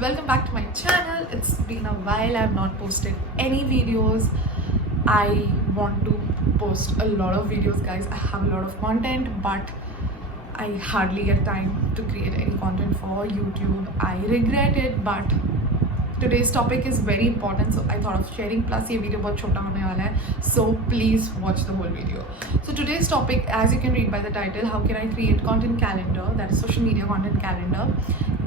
welcome back to my channel. It's been a while. I've not posted any videos. I want to post a lot of videos, guys. I have a lot of content, but I hardly get time to create any content for YouTube. I regret it, but today's topic is very important, so I thought of sharing. Plus ये video बहुत छोटा होने वाला है, so please watch the whole video. So today's topic, as you can read by the title, how can I create content calendar, that is social media content calendar,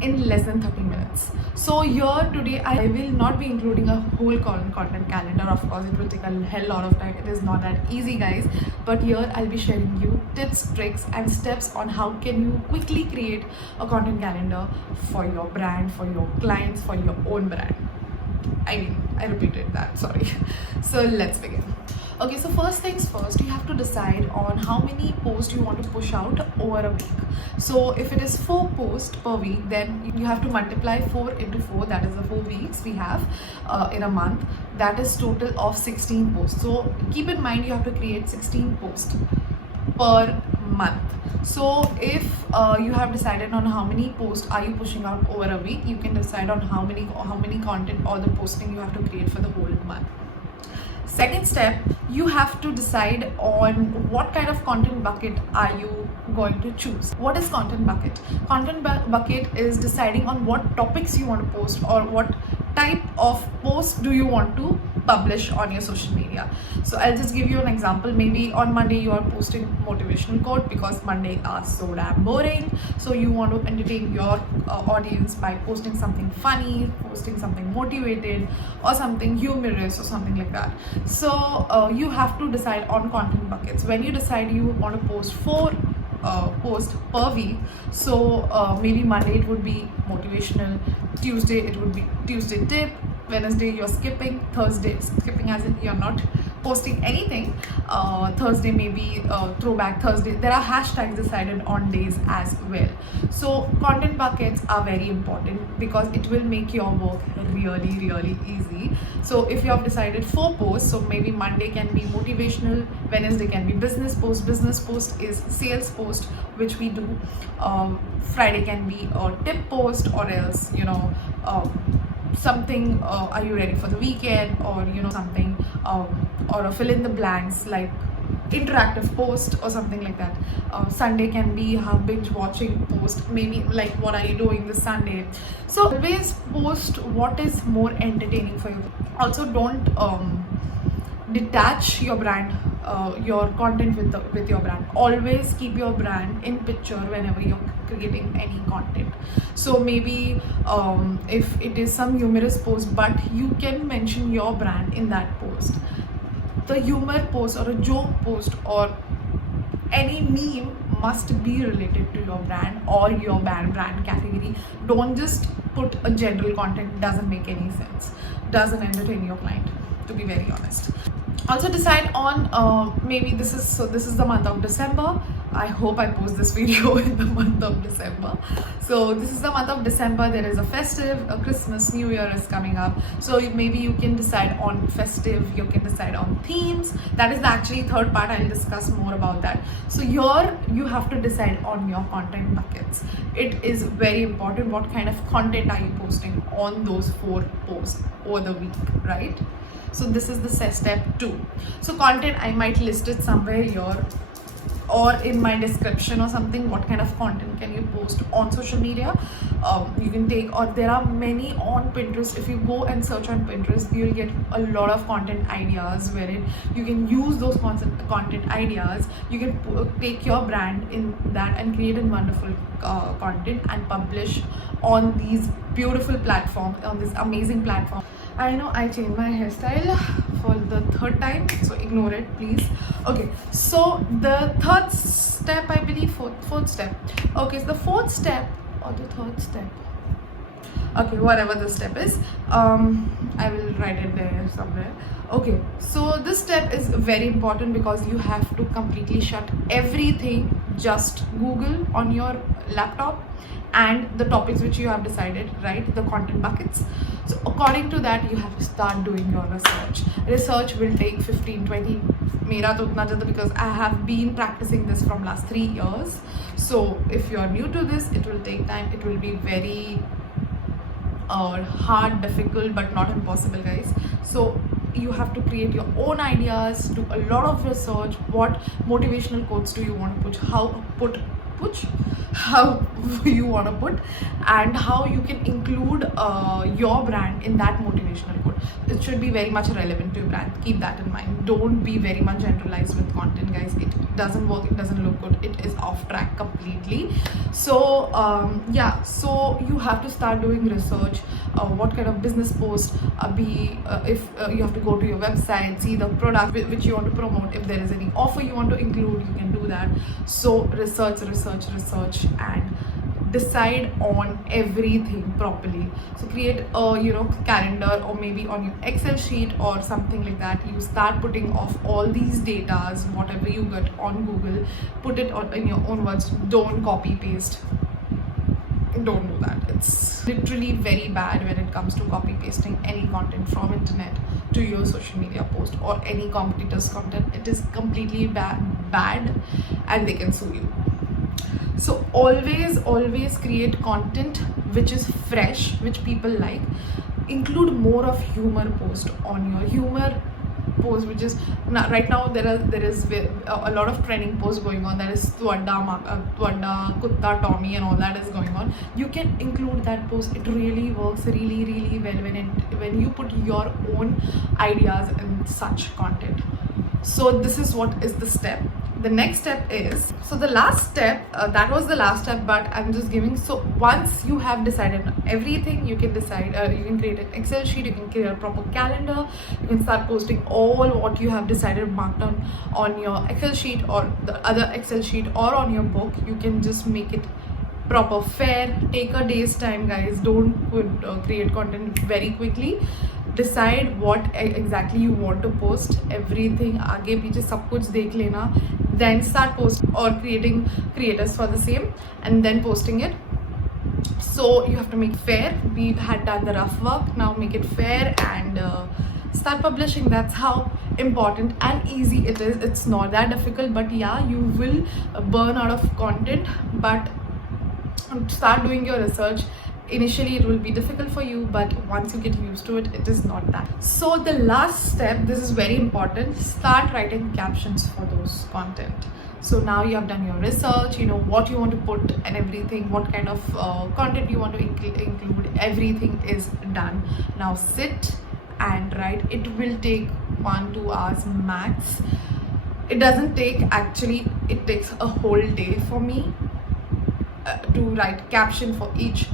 in less than 30 minutes. So here today I will not be including a whole content calendar. Of course it will take a hell lot of time. It is not that easy, guys, but here I'll be sharing you tips, tricks and steps on how can you quickly create a content calendar for your brand, for your clients, for your own brand. I repeated that, sorry. So let's begin. Okay, so first things first, you have to decide on how many posts you want to push out over a week. So if it is 4 posts per week, then you have to multiply 4 into 4, that is the 4 weeks we have in a month. That is total of 16 posts. So keep in mind you have to create 16 posts per month. So if you have decided on how many posts are you pushing out over a week, you can decide on how many content or the posting you have to create for the whole month. Second step, you have to decide on what kind of content bucket are you going to choose. What is content bucket? Content bucket is deciding on what topics you want to post or what type of post do you want to publish on your social media. So I'll just give you an example. Maybe on Monday you are posting motivational quote because Monday are so damn boring. So you want to entertain your audience by posting something funny, posting something motivated or something humorous or something like that. So you have to decide on content buckets. When you decide you want to post 4 post per week, so maybe Monday it would be motivational, Tuesday it would be Tuesday tip, Wednesday you're skipping, Thursday skipping as in you're not posting anything, Thursday maybe throwback Thursday. There are hashtags decided on days as well. So content buckets are very important because it will make your work really easy. So if you have decided 4 posts, so maybe Monday can be motivational, Wednesday can be business post is sales post which we do, Friday can be a tip post or else something, are you ready for the weekend, or something, or a fill in the blanks like interactive post or something like that. Sunday can be a binge watching post, maybe like what are you doing this Sunday. So always post what is more entertaining for you. Also don't detach your brand, your content with your brand. Always keep your brand in picture whenever you're creating any content. So maybe if it is some humorous post, but you can mention your brand in that post. The humor post or a joke post or any meme must be related to your brand or your brand category. Don't just put a general content, doesn't make any sense, doesn't entertain your client, to be very honest. Also decide on maybe this is the month of December. I hope I post this video in the month of December. So this is the month of December. There is a festive, a Christmas, New Year is coming up. So maybe you can decide on festive, you can decide on themes. That is the actually third part. I'll discuss more about that. So here you have to decide on your content buckets. It is very important what kind of content are you posting on those 4 posts over the week, right? So this is the step 2. So content, I might list it somewhere here or in my description or something. What kind of content can you post on social media? You can take, or there are many on Pinterest. If you go and search on Pinterest, you'll get a lot of content ideas wherein you can use those content ideas. You can take your brand in that and create a wonderful content and publish on these beautiful platforms, on this amazing platform. I know I changed my hairstyle for the 3rd time, so ignore it please. Okay, so the 3rd step, I believe, 4th step. Okay, so the 4th step or the 3rd step, okay, whatever the step is, I will write it there somewhere. Okay, so this step is very important because you have to completely shut everything, just Google on your laptop and the topics which you have decided, right, the content buckets. So according to that you have to start doing your research will take 15-20 mera to utna jada, because I have been practicing this from last 3 years. So if you are new to this, it will take time, it will be very hard, difficult, but not impossible, guys. So you have to create your own ideas, do a lot of research. What motivational quotes do you want to how you want to put, and how you can include your brand in that motivational quote. It should be very much relevant to your brand. Keep that in mind. Don't be very much generalized with content, guys. It doesn't work, it doesn't look good, it is off track completely. So yeah, so you have to start doing research. What kind of business post if you have to go to your website, see the product which you want to promote. If there is any offer you want to include, you can do that. So research, and decide on everything properly. So create a calendar, or maybe on your Excel sheet or something like that. You start putting off all these datas, whatever you get on Google, put it in your own words. Don't copy paste. Don't do that. It's literally very bad when it comes to copy pasting any content from internet to your social media post or any competitor's content. It is completely bad, and they can sue you. So always create content which is fresh, which people like. Include more of humor post on your humor post, which is right now there is a lot of trending posts going on. That is Twadda, Kutta, Tommy, and all that is going on. You can include that post. It really works really well when you put your own ideas in such content. So this is what is the step. The next step is, so the last step, that was the last step, but I'm just giving. So once you have decided everything, you can decide, you can create an Excel sheet, you can create a proper calendar, you can start posting all what you have decided, marked on your Excel sheet or the other Excel sheet or on your book. You can just make it proper, fair. Take a day's time, guys. Don't create content very quickly. Decide what exactly you want to post. Everything आगे पीछे सब कुछ देख लेना. Then start post or creating creators for the same, and then posting it. So you have to make it fair. We had done the rough work. Now make it fair and start publishing. That's how important and easy it is. It's not that difficult, but yeah, you will burn out of content, but start doing your research. Initially it will be difficult for you, but once you get used to it, it is not that. So the last step, this is very important, start writing captions for those content. So now you have done your research, you know what you want to put and everything, what kind of content you want to include, everything is done. Now sit and write. It will take 1-2 hours max. It doesn't take, actually it takes a whole day for me to write caption for each,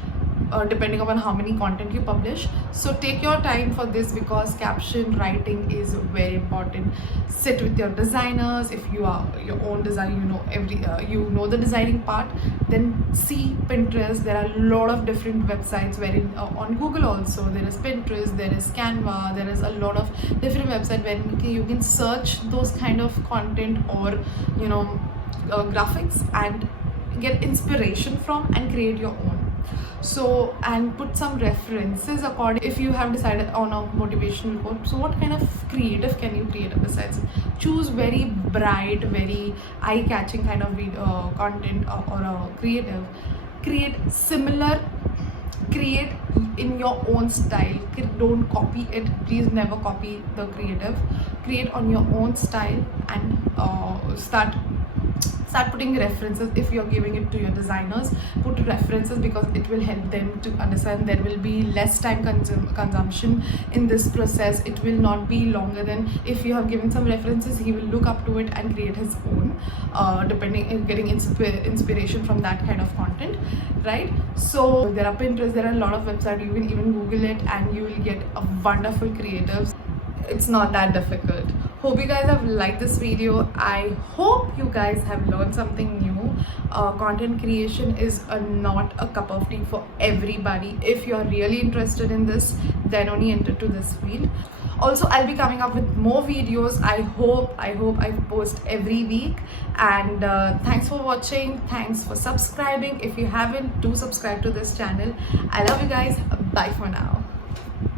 depending upon how many content you publish. So take your time for this, because caption writing is very important. Sit with your designers. If you are your own designer, you know the designing part. Then see Pinterest. There are a lot of different websites, wherein on Google also there is Pinterest, there is Canva, there is a lot of different websites where you can search those kind of content or graphics and get inspiration from and create your own. So, and put some references according, if you have decided on a motivational quote, so what kind of creative can you create besides? Choose very bright, very eye-catching kind of content or a creative. Create in your own style. Don't copy it. Please never copy the creative. Create on your own style and start putting references. If you're giving it to your designers, put references, because it will help them to understand. There will be less time consumption in this process. It will not be longer than, if you have given some references, he will look up to it and create his own, getting inspiration from that kind of content, right? So there are Pinterest, there are a lot of websites. You can even Google it and you will get a wonderful creatives. It's not that difficult. Hope you guys have liked this video. I hope you guys have learned something new. Content creation is not a cup of tea for everybody. If you are really interested in this, then only enter to this field. Also, I'll be coming up with more videos. I hope I post every week. And thanks for watching. Thanks for subscribing. If you haven't, do subscribe to this channel. I love you guys. Bye for now.